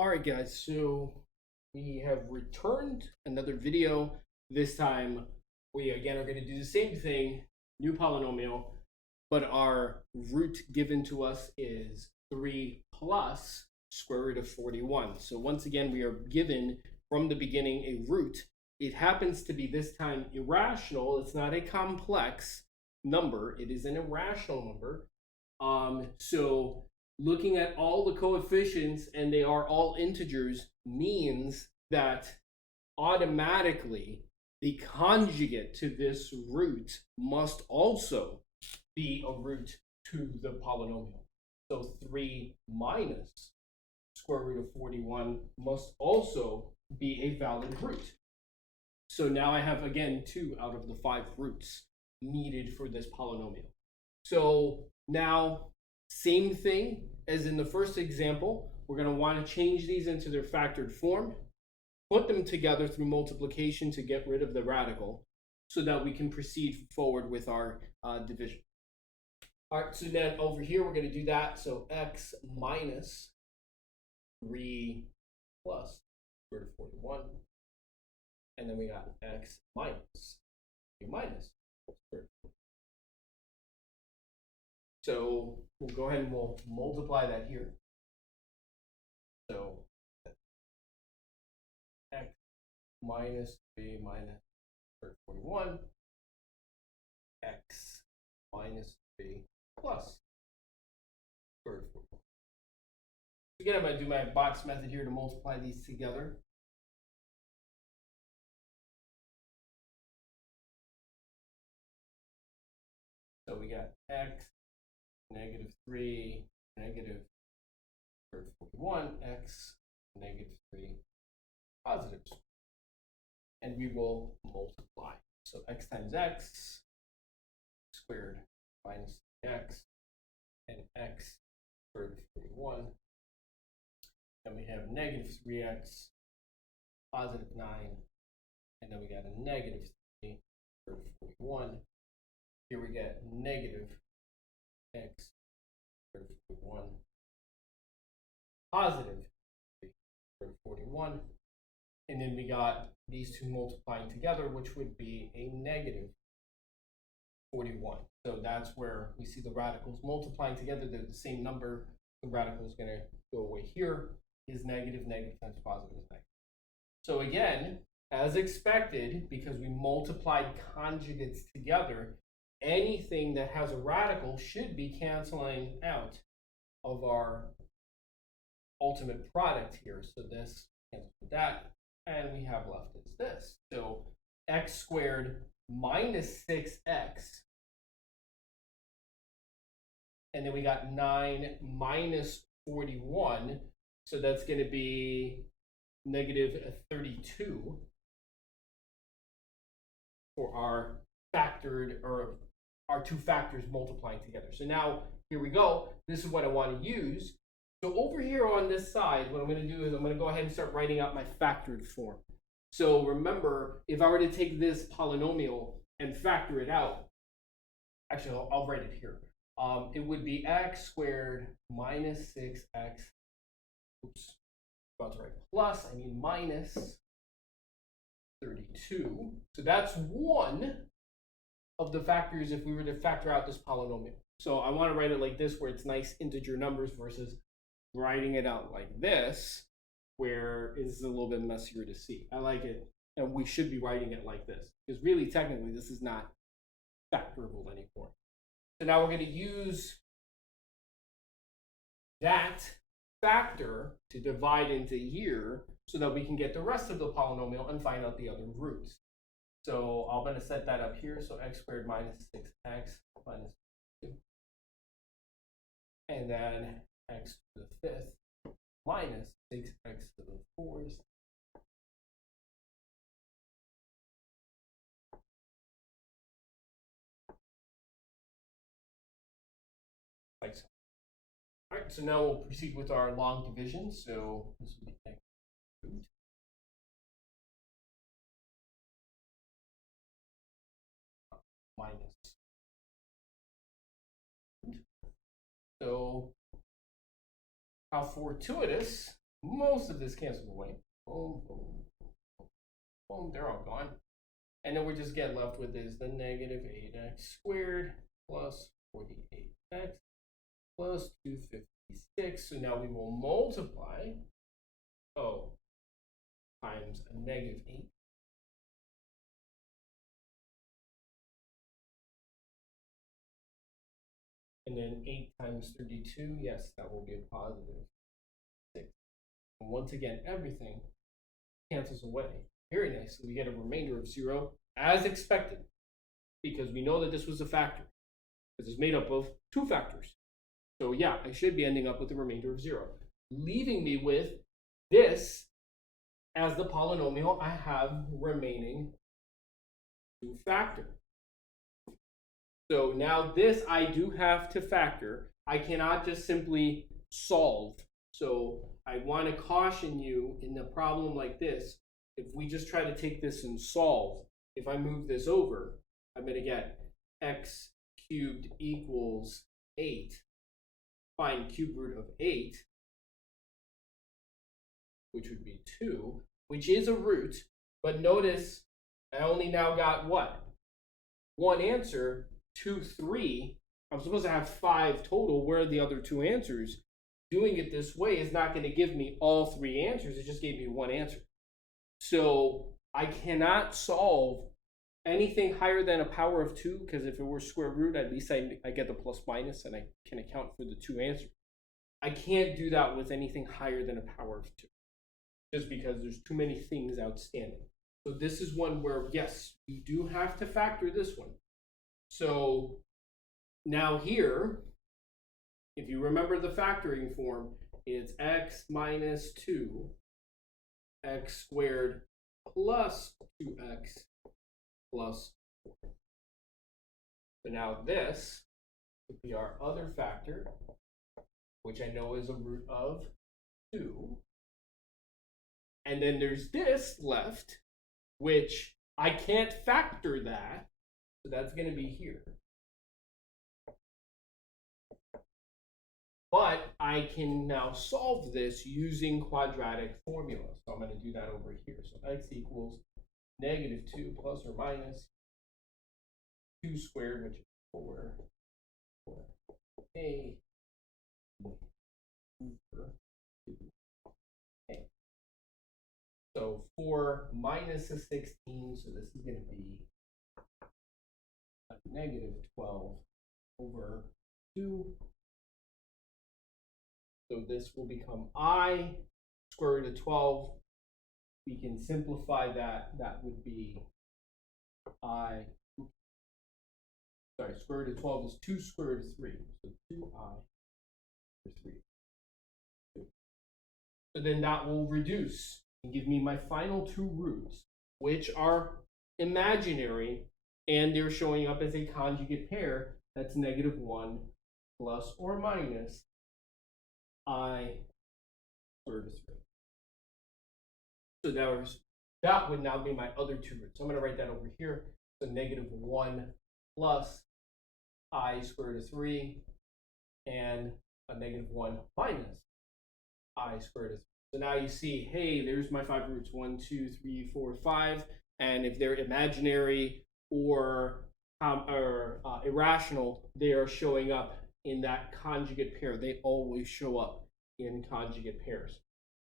All right, guys, so we have returned another video. This time, we again are going to do the same thing, new polynomial, but our root given to us is 3 plus square root of 41. So once again, we are given from the beginning a root. It happens to be this time irrational. It's not a complex number. It is an irrational number. So looking at all the coefficients and they are all integers means that automatically the conjugate to this root must also be a root to the polynomial. So 3 minus square root of 41 must also be a valid root. So now I have, again, 2 out of the 5 roots needed for this polynomial. So now, same thing as in the first example, we're going to want to change these into their factored form, put them together through multiplication to get rid of the radical, so that we can proceed forward with our division. All right, so then over here, we're going to do that. So x minus 3 plus square root of 41. And then we got x minus 3 minus square root of 41. So we'll go ahead and we'll multiply that here. So x minus 3 minus square root of 41, x minus 3 plus square root of 41. Again, I'm going to do my box method here to multiply these together. So we got x negative 3 negative square root of 41, x negative 3 positive. And we will multiply. So x times x squared minus x and x squared root of 41. Then we have negative 3x positive 9. And then we got a negative 3 squared root of 41. Here we get negative x squared root of 41 positive 3 square root of 41. And then we got these two multiplying together, which would be a negative 41. So that's where we see the radicals multiplying together. They're the same number. The radical is going to go away here. Is negative, negative times positive is negative. So again, as expected, because we multiplied conjugates together, anything that has a radical should be canceling out of our ultimate product here. So this cancels with that, and we have left is this. So x squared minus 6x, and then we got 9 minus 41, so that's going to be negative 32 for our factored, or our two factors multiplying together. So now here we go. This is what I want to use. So over here on this side, what I'm going to do is I'm going to go ahead and start writing out my factored form. So remember, if I were to take this polynomial and factor it out, actually I'll write it here. It would be x squared minus 6x. Oops, about to write plus. I mean minus 32. So that's one of the factors if we were to factor out this polynomial. So I want to write it like this, where it's nice integer numbers, versus writing it out like this, where it's a little bit messier to see. I like it, and we should be writing it like this, because really technically this is not factorable anymore. So now we're going to use that factor to divide into here so that we can get the rest of the polynomial and find out the other roots. So I'm going to set that up here. So x squared minus 6x minus 2. And then x to the 5th minus 6x to the 4th. Like so. All right, so now we'll proceed with our long division. So this will be x root minus. So how fortuitous most of this cancels away. Boom, boom, boom, boom, they're all gone. And then we just get left with is the negative 8x squared plus 48x plus 256. So now we will multiply times a negative 8. And then 8 times 32, yes, that will be a positive 6. And once again, everything cancels away. Very nice. So we get a remainder of 0 as expected, because we know that this was a factor. This is made up of 2 factors. So yeah, I should be ending up with a remainder of 0, leaving me with this as the polynomial I have remaining to factor. So now this I do have to factor. I cannot just simply solve. So I want to caution you in a problem like this. If we just try to take this and solve, if I move this over, I'm going to get x cubed equals 8. Find cube root of 8, which would be 2, which is a root. But notice I only now got what? One answer, 2, 3. I'm supposed to have 5 total. Where are the other 2 answers? Doing it this way is not going to give me all 3 answers. It just gave me one answer. So I cannot solve anything higher than a power of 2, because if it were square root, at least I get the plus minus and I can account for the 2 answers. I can't do that with anything higher than a power of 2, just because there's too many things outstanding. So this is one where, yes, you do have to factor this one. So now here, if you remember the factoring form, it's x minus 2, x squared plus 2x plus 4. So now this would be our other factor, which I know is a root of 2. And then there's this left, which I can't factor that. So that's going to be here. But I can now solve this using quadratic formula. So I'm going to do that over here. So x equals negative 2 plus or minus 2 squared, which is 4, a over 2a. So 4 minus a 16, so this is going to be a negative 12 over 2. So this will become I square root of 12. We can simplify that. That would be square root of 12 is 2 square root of 3. So 2I over 3. So then that will reduce and give me my final 2 roots, which are imaginary, and they're showing up as a conjugate pair. That's negative 1 plus or minus I square root of 3. So that would now be my other 2 roots. So I'm going to write that over here. So negative 1 plus I square root of 3 and a negative 1 minus I square root of 3. So now you see, hey, there's my 5 roots, 1, 2, 3, 4, 5. And if they're imaginary or irrational, they are showing up in that conjugate pair. They always show up in conjugate pairs.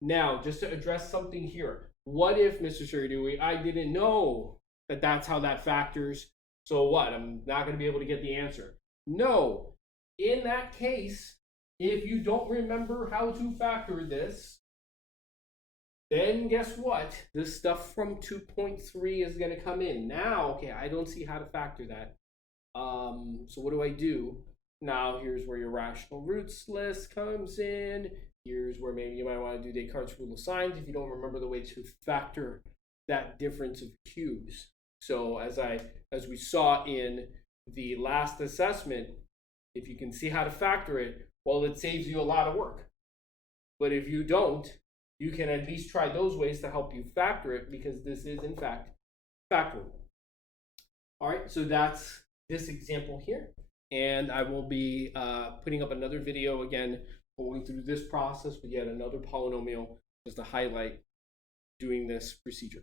Now, just to address something here, what if, Mr. Suridewi, I didn't know that that's how that factors? So what? I'm not going to be able to get the answer. No. In that case, if you don't remember how to factor this, then guess what? This stuff from 2.3 is going to come in. Now, okay, I don't see how to factor that. So what do I do? Now, here's where your rational roots list comes in. Here's where maybe you might want to do Descartes' rule of signs if you don't remember the way to factor that difference of cubes. So as we saw in the last assessment, if you can see how to factor it, well, it saves you a lot of work. But if you don't, you can at least try those ways to help you factor it, because this is, in fact, factorable. All right, so that's this example here. And I will be putting up another video again going through this process with yet another polynomial, just to highlight doing this procedure.